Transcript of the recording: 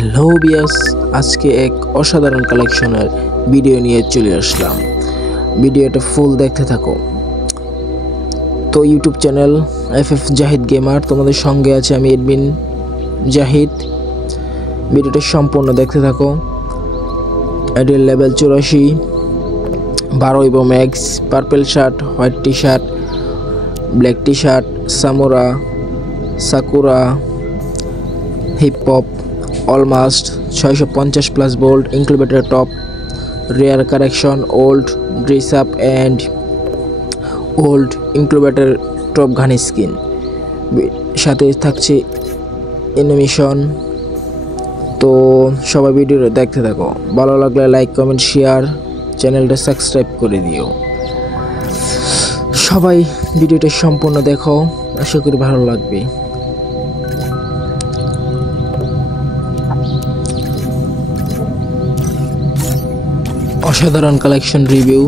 Hello বিয়াস, আজকে এক অসাধারণ কালেকশনের ভিডিও নিয়ে চলে আসলাম। ভিডিওটা ফুল দেখতে থাকো। তো YouTube channel FF Zahid gamer, তোমাদের সঙ্গে আছে আমি এডমিন জাহিদ। ভিডিওটা সম্পূর্ণ দেখতে থাকো। ADL level 84, 12 evo max, purple shirt, white T shirt, black T shirt, সামুরা, Sakura, hip hop, almost 650 plus bolt, incubator top, rare correction, old dress up and old incubator top gun skin, সাথে থাকছে animation. তো সবাই ভিডিওটা দেখতে থাকো। ভালো লাগলে লাইক, কমেন্ট, শেয়ার, চ্যানেলটা সাবস্ক্রাইব করে দিও। সবাই ভিডিওটা সম্পূর্ণ দেখো, আশা করি ভালো লাগবে। অসাধারণ কালেকশন রিভিউ।